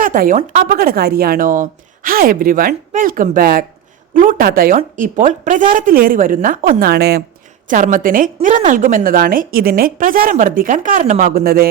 Glutathione അപകടകാരിയാണോ? Hi everyone, welcome back. Glutathione ഇപ്പോൾ പ്രചാരത്തിലേറി വരുന്ന ഒന്നാണ്. ചർമ്മത്തിന് നിറം നൽകുമെന്നതാണ് ഇതിന് പ്രചാരം വർദ്ധിക്കാൻ കാരണമാകുന്നത്.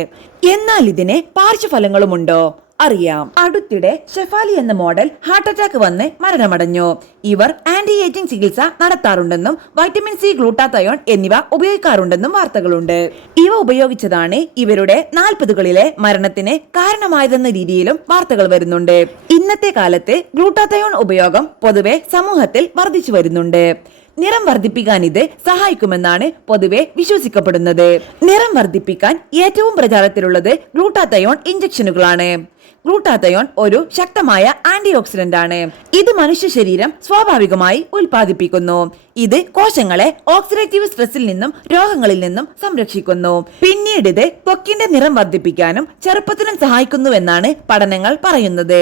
എന്നാൽ ഇതിന് പാർശ്വഫലങ്ങളുമുണ്ടോ? അറിയാം. അടുത്തിടെ ഷെഫാലി എന്ന മോഡൽ ഹാർട്ട് അറ്റാക്ക് വന്ന് മരണമടഞ്ഞു. ഇവർ ആന്റി ഏജിംഗ് ചികിത്സ നടത്താറുണ്ടെന്നും വൈറ്റമിൻ സി, ഗ്ലൂട്ടാതയോൺ എന്നിവ ഉപയോഗിക്കാറുണ്ടെന്നും വാർത്തകളുണ്ട്. ഇവ ഉപയോഗിച്ചതാണ് ഇവരുടെ 40കളിലെ മരണത്തിന് കാരണമായതെന്ന രീതിയിലും വാർത്തകൾ വരുന്നുണ്ട്. ഇന്നത്തെ കാലത്ത് ഗ്ലൂട്ടാതയോൺ ഉപയോഗം പൊതുവെ സമൂഹത്തിൽ വർദ്ധിച്ചു വരുന്നുണ്ട്. നിറം വർദ്ധിപ്പിക്കാൻ ഇത് സഹായിക്കുമെന്നാണ് പൊതുവെ വിശ്വസിക്കപ്പെടുന്നത്. നിറം വർദ്ധിപ്പിക്കാൻ ഏറ്റവും പ്രചാരത്തിലുള്ളത് ഗ്ലൂട്ടാതയോൺ ഇഞ്ചക്ഷനുകളാണ്. ഗ്ലൂട്ടാതയോൺ ഒരു ശക്തമായ ആന്റി ഓക്സിഡന്റ് ആണ്. ഇത് മനുഷ്യ ശരീരം സ്വാഭാവികമായി ഉൽപ്പാദിപ്പിക്കുന്നു. ഇത് കോശങ്ങളെ ഓക്സിഡേറ്റീവ് സ്ട്രെസ്സിൽ നിന്നും രോഗങ്ങളിൽ നിന്നും സംരക്ഷിക്കുന്നു. പിന്നീട് ഇത് ത്വക്കിന്റെ നിറം വർദ്ധിപ്പിക്കാനും ചെറുപ്പത്തിനും സഹായിക്കുന്നുവെന്നാണ് പഠനങ്ങൾ പറയുന്നത്.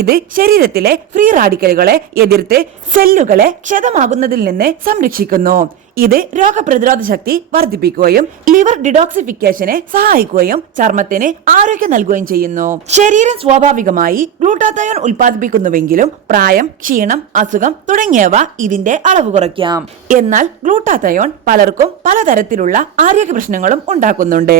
ഇത് ശരീരത്തിലെ ഫ്രീ റാഡിക്കലുകളെ എതിർത്ത് സെല്ലുകളെ ക്ഷതമാകുന്നതിൽ നിന്ന് സംരക്ഷിക്കുന്നു. ഇത് രോഗപ്രതിരോധ ശക്തി വർദ്ധിപ്പിക്കുകയും ലിവർ ഡിഡോക്സിഫിക്കേഷനെ സഹായിക്കുകയും ചർമ്മത്തിന് ആരോഗ്യം നൽകുകയും ചെയ്യുന്നു. ശരീരം സ്വാഭാവികമായി ഗ്ലൂട്ടാതയോൺ ഉൽപ്പാദിപ്പിക്കുന്നുവെങ്കിലും പ്രായം, ക്ഷീണം, അസുഖം തുടങ്ങിയവ ഇതിന്റെ അളവ് കുറയ്ക്കാം. എന്നാൽ ഗ്ലൂട്ടാതയോൺ പലർക്കും പലതരത്തിലുള്ള ആരോഗ്യ പ്രശ്നങ്ങളും ഉണ്ടാക്കുന്നുണ്ട്.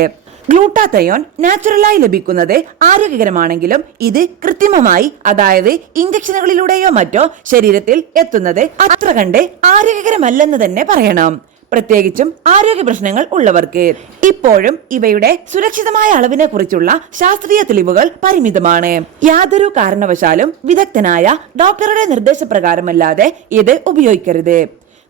ഗ്ലൂട്ടാതയോൺ നാച്ചുറലായി ലഭിക്കുന്നത് ആരോഗ്യകരമാണെങ്കിലും ഇത് കൃത്രിമമായി, അതായത് ഇഞ്ചക്ഷനുകളിലൂടെയോ മറ്റോ ശരീരത്തിൽ എത്തുന്നത് അത്ര കണ്ട് ആരോഗ്യകരമല്ലെന്ന് തന്നെ പറയണം, പ്രത്യേകിച്ചും ആരോഗ്യ പ്രശ്നങ്ങൾ ഉള്ളവർക്ക്. ഇപ്പോഴും ഇവയുടെ സുരക്ഷിതമായ അളവിനെ കുറിച്ചുള്ള ശാസ്ത്രീയ തെളിവുകൾ പരിമിതമാണ്. യാതൊരു കാരണവശാലും വിദഗ്ധനായ ഡോക്ടറുടെ നിർദ്ദേശപ്രകാരമല്ലാതെ ഇത് ഉപയോഗിക്കരുത്.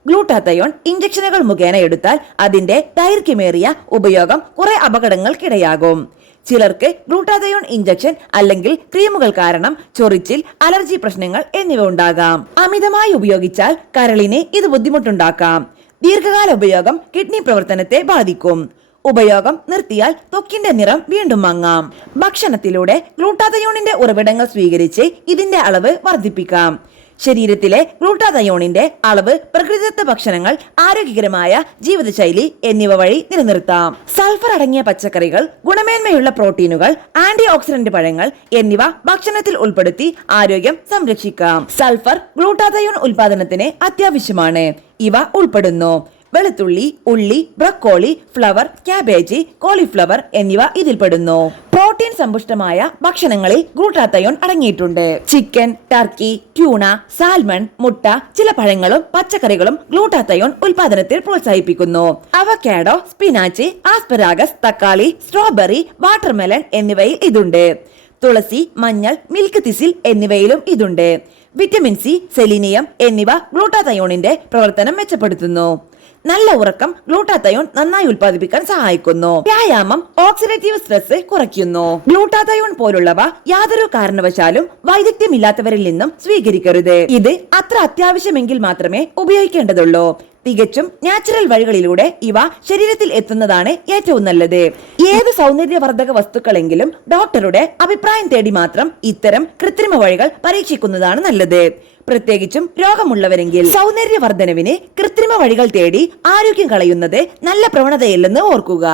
ഗ്ലൂട്ടാതയോൺ ഇഞ്ചക്ഷനുകൾ മുഖേന എടുത്താൽ അതിന്റെ ദൈർഘ്യമേറിയ ഉപയോഗം കുറെ അപകടങ്ങൾക്കിടയാകും. ചിലർക്ക് ഗ്ലൂട്ടാതയോൺ ഇഞ്ചക്ഷൻ അല്ലെങ്കിൽ ക്രീമുകൾ കാരണം ചൊറിച്ചിൽ, അലർജി പ്രശ്നങ്ങൾ എന്നിവ ഉണ്ടാകാം. അമിതമായി ഉപയോഗിച്ചാൽ കരളിന് ഇത് ബുദ്ധിമുട്ടുണ്ടാക്കാം. ദീർഘകാല ഉപയോഗം കിഡ്നി പ്രവർത്തനത്തെ ബാധിക്കും. ഉപയോഗം നിർത്തിയാൽ ത്വക്കിന്റെ നിറം വീണ്ടും മങ്ങാം. ഭക്ഷണത്തിലൂടെ ഗ്ലൂട്ടാതയോണിന്റെ ഉറവിടങ്ങൾ സ്വീകരിച്ച് ഇതിന്റെ അളവ് വർദ്ധിപ്പിക്കാം. ശരീരത്തിലെ ഗ്ലൂട്ടാതയോണിന്റെ അളവ് പ്രകൃതിദത്ത ഭക്ഷണങ്ങൾ, ആരോഗ്യകരമായ ജീവിതശൈലി എന്നിവ വഴി നിലനിർത്താം. സൾഫർ അടങ്ങിയ പച്ചക്കറികൾ, ഗുണമേന്മയുള്ള പ്രോട്ടീനുകൾ, ആന്റി ഓക്സിഡന്റ് പഴങ്ങൾ എന്നിവ ഭക്ഷണത്തിൽ ഉൾപ്പെടുത്തി ആരോഗ്യം സംരക്ഷിക്കാം. സൾഫർ ഗ്ലൂട്ടാതയോൺ ഉൽപാദനത്തിന് അത്യാവശ്യമാണ്. ഇവ ഉൾപ്പെടുന്നു: വെളുത്തുള്ളി, ഉള്ളി, ബ്രക്കോളി, ഫ്ലവർ, ക്യാബേജ്, കോളിഫ്ലവർ എന്നിവ ഇതിൽപ്പെടുന്നു. പ്രോട്ടീൻ സമ്പുഷ്ടമായ ഭക്ഷണങ്ങളിൽ ഗ്ലൂട്ടാതയോൺ അടങ്ങിയിട്ടുണ്ട്. ചിക്കൻ, ടർക്കി, ട്യൂണ, സാൽമൺ, മുട്ട, ചില പഴങ്ങളും പച്ചക്കറികളും ഗ്ലൂട്ടാതയോൺ ഉൽപാദനത്തിൽ പ്രോത്സാഹിപ്പിക്കുന്നു. അവക്കാഡോ, സ്പിനാച്ച്, ആസ്പരാഗസ്, തക്കാളി, സ്ട്രോബെറി, വാട്ടർമെലൺ എന്നിവയിൽ ഇതുണ്ട്. തുളസി, മഞ്ഞൾ, മിൽക്ക് തിസിൽ എന്നിവയിലും ഇതുണ്ട്. വിറ്റമിൻ സി, സെലീനിയം എന്നിവ ഗ്ലൂട്ടാതയോണിന്റെ പ്രവർത്തനം മെച്ചപ്പെടുത്തുന്നു. നല്ല ഉറക്കം ഗ്ലൂട്ടാതയോൺ നന്നായി ഉൽപ്പാദിപ്പിക്കാൻ സഹായിക്കുന്നു. വ്യായാമം ഓക്സിഡേറ്റീവ് സ്ട്രെസ് കുറയ്ക്കുന്നു. ഗ്ലൂട്ടാതയോൺ പോലുള്ളവ യാതൊരു കാരണവശാലും വൈദഗ്ധ്യമില്ലാത്തവരിൽ നിന്നും സ്വീകരിക്കരുത്. ഇത് അത്ര അത്യാവശ്യമെങ്കിൽ മാത്രമേ ഉപയോഗിക്കേണ്ടതുള്ളൂ. തികച്ചും നാച്ചുറൽ വഴികളിലൂടെ ഇവ ശരീരത്തിൽ എത്തുന്നതാണ് ഏറ്റവും നല്ലത്. ഏത് സൗന്ദര്യവർദ്ധക വസ്തുക്കളെങ്കിലും ഡോക്ടറുടെ അഭിപ്രായം തേടി മാത്രം ഇത്തരം കൃത്രിമ വഴികൾ പരീക്ഷിക്കുന്നതാണ് നല്ലത്. പ്രത്യേകിച്ചും രോഗമുള്ളവരെങ്കിൽ സൗന്ദര്യവർദ്ധനവിന് കൃത്രിമ വഴികൾ തേടി ആരോഗ്യം കളയുന്നത് നല്ല പ്രവണതയല്ലെന്ന് ഓർക്കുക.